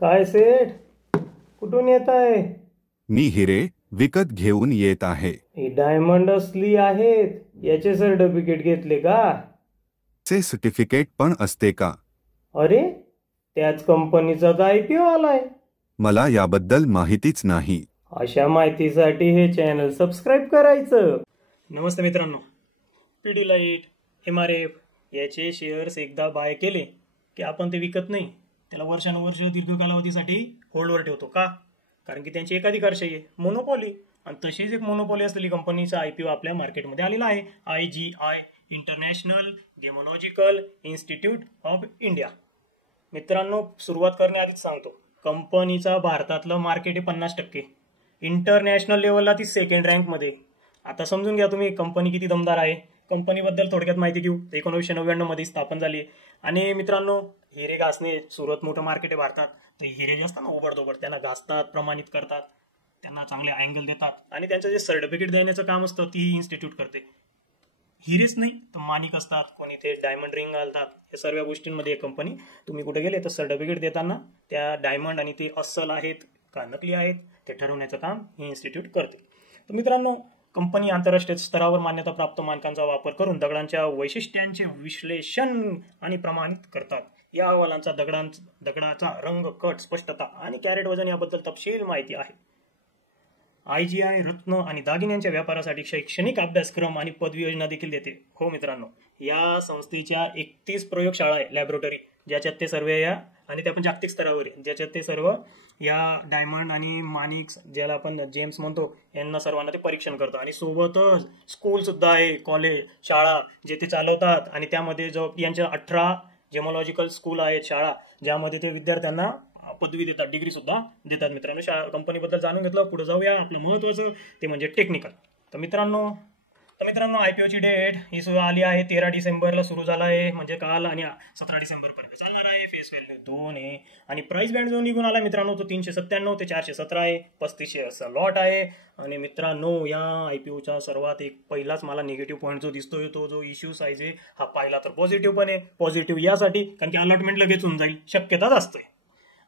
काय सेठ, कुठून येत आहे? मी हिरे विकत घेऊन येत आहे. ही डायमंड असली आहेत, याचे सर्टिफिकेट घेतले का? चे सर्टिफिकेट पण असते का? अरे, त्याच कंपनीचा तर IPO आलाय. मला याबद्दल माहितीच नाही. अशा माहितीसाठी हे चॅनल सबस्क्राईब करायचं. नमस्ते मित्रांनो, पिडिलाइट, MRF याचे शेअर्स एकदा बाय केले की आपण ते विकत नाही, त्याला वर्षानुवर्ष दीर्घ कालावधीसाठी होल्डवर ठेवतो का? कारण की त्यांची एकाधिकारशाही आहे, मोनोपॉली. आणि तशीच एक मोनोपॉली असलेली कंपनीचा IPO आपल्या मार्केटमध्ये आलेला आहे, IGI, international gemological institute of India. मित्रांनो, सुरुवात करण्याआधीच सांगतो, कंपनीचा भारतातलं मार्केट आहे 50%, इंटरनॅशनल लेवलला ती सेकंड रँकमध्ये. आता समजून घ्या तुम्ही कंपनी किती दमदार आहे. कंपनीबद्दल थोडक्यात माहिती घेऊ. 1999 मध्ये स्थापन झाली. आणि मित्रांनो, हिरे घासणे, सुरत मोठं मार्केट आहे भारतात, तर हिरे जे असतात ना ओबडधोबड, त्यांना घासतात, प्रमाणित करतात, त्यांना चांगले अँगल देतात आणि त्यांचं जे सर्टिफिकेट देण्याचं काम असतं ती इन्स्टिट्यूट करते. हिरेच नाही तर माणिक असतात, कोणी ते डायमंड रिंग घालतात, या सर्व गोष्टींमध्ये कंपनी, तुम्ही कुठे गेले तर सर्टिफिकेट देताना त्या डायमंड आणि ते अस्सल आहेत का नकली आहेत ते ठरवण्याचं काम हे इन्स्टिट्यूट करते. तर मित्रांनो, कंपनी आंतरराष्ट्रीय स्तरावर मान्यता प्राप्त मानकांचा वापर करून दगडांच्या वैशिष्ट्यांचे विश्लेषण आणि प्रमाणित करतात. या अहवालांचा दगडाचा रंग, कट, स्पष्टता आणि कॅरेट वजन याबद्दल तपशील माहिती आहे. IGI रत्न आणि दागिन्यांच्या व्यापारासाठी शैक्षणिक अभ्यासक्रम आणि पदवी योजना देखील देते. हो मित्रांनो, या संस्थेच्या 31 प्रयोगशाळा आहे, लॅबोरेटरी, ज्याच्यात ते सर्व या, आणि ते आपण जागतिक स्तरावर आहे, ज्याच्यात ते सर्व या डायमंड आणि माणिक्स, ज्याला आपण जेम्स म्हणतो, यांना सर्वांना ते परीक्षण करतं. आणि सोबतच स्कूल सुद्धा आहे, कॉलेज, शाळा जे ते चालवतात. आणि त्यामध्ये जो यांच्या 18 जेमोलॉजिकल स्कूल आहेत, शाळा, ज्यामध्ये ते विद्यार्थ्यांना पदवी देतात, डिग्री सुद्धा देतात. मित्रांनो, कंपनीबद्दल जाणून घेतलं, पुढे जाऊया. आपलं महत्वाचं ते म्हणजे टेक्निकल. तर मित्रांनो IPOची डेट ही सुरू आली आहे, 13 डिसेंबरला सुरू झाला आहे, म्हणजे काल, आणि 17 डिसेंबरपर्यंत चालणार आहे. फेस व्हॅल्यू 2 आहे आणि प्राइस बँड जो निघून आला मित्रांनो तो 397 ते 417 आहे. 35 शेअर्सचा लॉट आहे. आणि मित्रांनो, या IPOचा सर्वात एक पहिलाच मला निगेटिव्ह पॉईंट जो दिसतोय, तो जो इश्यू साईज आहे, हा पाहिला तर पॉझिटिव्ह पण आहे. पॉझिटिव्ह यासाठी कारण की अलॉटमेंट लगेच होऊन जाईल, शक्यता जास्त आहे.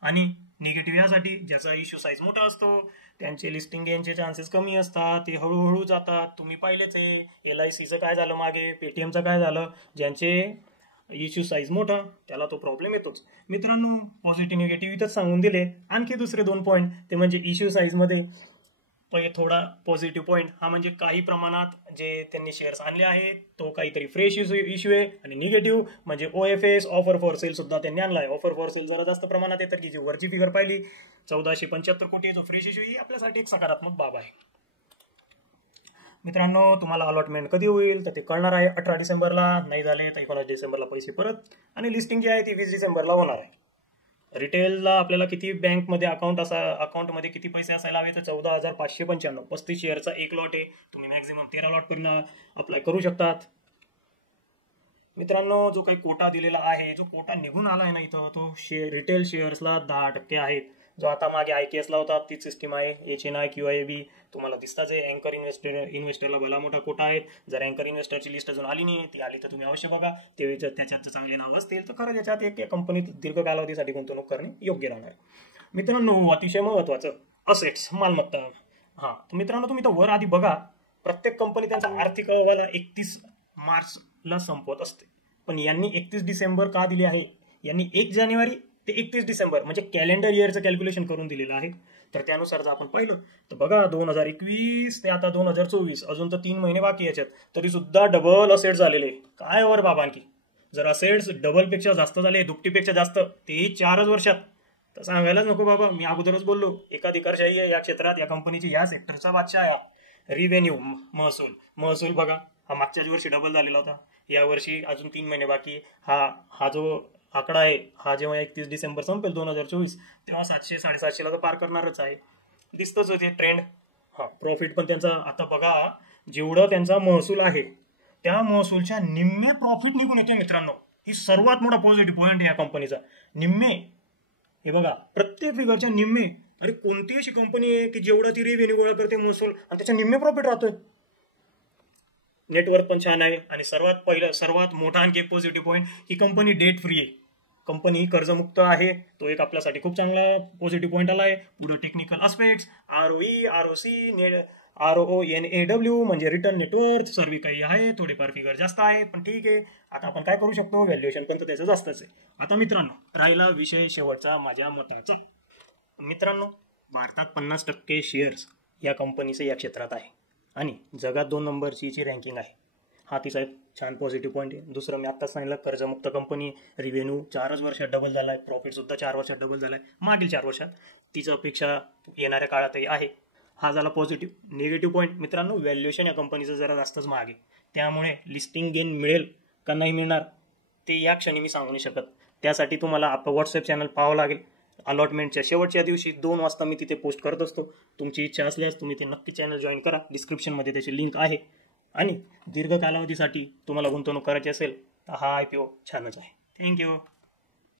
आणि निगेटिव्ह यासाठी ज्याचा इश्यू साईज मोठा असतो, त्यांचे लिस्टिंग घ्यायचे चान्सेस कमी असतात, ते हळूहळू जातात. तुम्ही पाहिलेच आहे, LICचं काय झालं मागे, पेटीएमचं काय झालं, ज्यांचे इश्यू साईज मोठा त्याला तो प्रॉब्लेम येतोच. मित्रांनो, पॉझिटिव्ह निगेटिव्ह इथंच सांगून दिले. आणखी दुसरे 2 पॉईंट, ते म्हणजे इश्यू साईजमध्ये थोडा पॉझिटिव्ह पॉईंट हा म्हणजे काही प्रमाणात जे त्यांनी शेअर्स आणले आहेत तो काहीतरी फ्रेश इश्यू आहे. आणि निगेटिव्ह म्हणजे OFS, ऑफर फॉर सेल सुद्धा त्यांनी आणला आहे. ऑफर फॉर सेल जरा जास्त प्रमाणात आहे, तर की जी वरची फिगर पाहिली 1475 कोटी आहे, जो फ्रेश इश्यू ही आपल्यासाठी एक सकारात्मक बाब आहे. मित्रांनो, तुम्हाला अलॉटमेंट कधी होईल तर ते कळणार आहे 18 डिसेंबरला. नाही झाले तर 19 डिसेंबरला पैसे परत. आणि लिस्टिंग जी आहे ती 20 डिसेंबरला होणार आहे. रिटेलला आपल्याला किती बँकमध्ये अकाउंटमध्ये किती पैसे असायला हवे तर 14,595. 35 शेअरचा एक लॉट आहे. तुम्ही मॅक्झिमम 13 लॉट पर्यंत अप्लाय करू शकतात. मित्रांनो, जो काही कोटा दिलेला आहे, जो कोटा निघून आला आहे ना इथं, तो रिटेल शेअर्सला 10% आहे. जो आता मागे IKSला होता तीच सिस्टीम आहे. HNI, QIB तुम्हाला दिसताच आहे. अँकर इन्व्हेस्टरला भला मोठा कोटा आहे. जर अँकर इन्व्हेस्टरची लिस्ट अजून आली नाही, ती आली तर तुम्ही अवश्य बघा. ते जर त्याच्यात चांगले नाव असतील तर खरं याच्यात एक कंपनीत दीर्घ कालावधीसाठी गुंतवणूक करणे योग्य राहणार. मित्रांनो, अतिशय महत्वाचं असेट्स, मालमत्ता. तर मित्रांनो, तुम्ही तर वर आधी बघा, प्रत्येक कंपनी त्यांचा आर्थिक अहवाल 31 मार्चला संपवत असते. पण यांनी 31 डिसेंबर का दिले आहे? यांनी 1 जानेवारी ते 31 डिसेंबर म्हणजे कॅलेंडर इयरचं कॅल्क्युलेशन करून दिलेलं आहे. तर त्यानुसार जर आपण पाहिलं तर बघा, 2021 ते आता 2024, अजून तर 3 महिने बाकी याच्यात, तरी सुद्धा डबल असेट झालेले. काय वर बाबा, आणखी जर असेट्स डबलपेक्षा जास्त झाले, दुपटीपेक्षा जास्त, तेही 4च वर्षात, तर सांगायलाच नको बाबा. मी अगोदरच बोललो, एकाधिकारशाही आहे या क्षेत्रात, या कंपनीची, या सेक्टरचा बादशाह आहे. रिव्हेन्यू, महसूल बघा, हा मागच्याच वर्षी डबल झालेला होता. या वर्षी अजून 3 महिने बाकी. हा जो आकडा आहे, हा जेव्हा 31 डिसेंबर संपेल 2024, तेव्हा 700-750 पार करणारच आहे. दिसतच होते ट्रेंड. प्रॉफिट पण त्यांचा आता बघा, जेवढं त्यांचा महसूल आहे त्या महसूलच्या निम्मे प्रॉफिट निघून येते. मित्रांनो, ही सर्वात मोठा पॉझिटिव्ह पॉईंट आहे या कंपनीचा. निम्मे, हे बघा, प्रत्येक फिगरच्या निम्मे. अरे, कोणती अशी कंपनी आहे की जेवढं ती रेव्हेन्यू गोळा करते महसूल आणि त्याच्या निम्मे प्रॉफिट राहतोय. नेटवर्क पण छान आहे. आणि सर्वात मोठा आणखी एक पॉझिटिव्ह पॉईंट, ही कंपनी डेट फ्री आहे. कंपनी कर्जमुक्त आहे, तो एक आपल्यासाठी खूप चांगला पॉझिटिव्ह पॉईंट आला आहे. पुढे technical aspects, ROE, ROC, RONAW म्हणजे रिटर्न नेटवर्क सर्व काही आहे. थोडेफार फिगर जास्त आहे पण ठीक आहे. आता आपण काय करू शकतो, व्हॅल्युएशन पण तर त्याचं जास्तच आहे. आता मित्रांनो राहिला विषय शेवटचा माझ्या मताचा. मित्रांनो भारतात 50% शेअर्स या कंपनीचे या क्षेत्रात आहे आणि जगात 2 नंबरची रँकिंग आहे. हा तिचा एक छान पॉझिटिव्ह पॉईंट आहे. दुसरं मी आत्ताच सांगितलं, कर्जमुक्त कंपनी, रिव्हेन्यू 4 वर्षात डबल झाला आहे, प्रॉफिटसुद्धा 4 वर्षात डबल झाला आहे मागील 4 वर्षात. तिचं अपेक्षा येणाऱ्या काळातही आहे. हा झाला पॉझिटिव्ह. निगेटिव्ह पॉईंट मित्रांनो, व्हॅल्युएशन या कंपनीचं जरा जास्तच महाग आहे. त्यामुळे लिस्टिंग गेन मिळेल का नाही मिळणार ते या क्षणी मी सांगू नाही शकत. त्यासाठी तुम्हाला आपलं व्हॉट्सअप चॅनल पाहावं लागेल. अलॉटमेंटच्या शेवटच्या दिवशी 2 वाजता मी तिथे पोस्ट करत असतो. तुमची इच्छा असल्यास तुम्ही ते नक्की चॅनल जॉईन करा. डिस्क्रिप्शनमध्ये त्याची लिंक आहे. आणि दीर्घ कालावधीसाठी तुम्हाला गुंतवणूक करायची असेल तर हा IPO छानच आहे. थँक्यू.